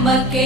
ನಂಬಕ್ಕೆ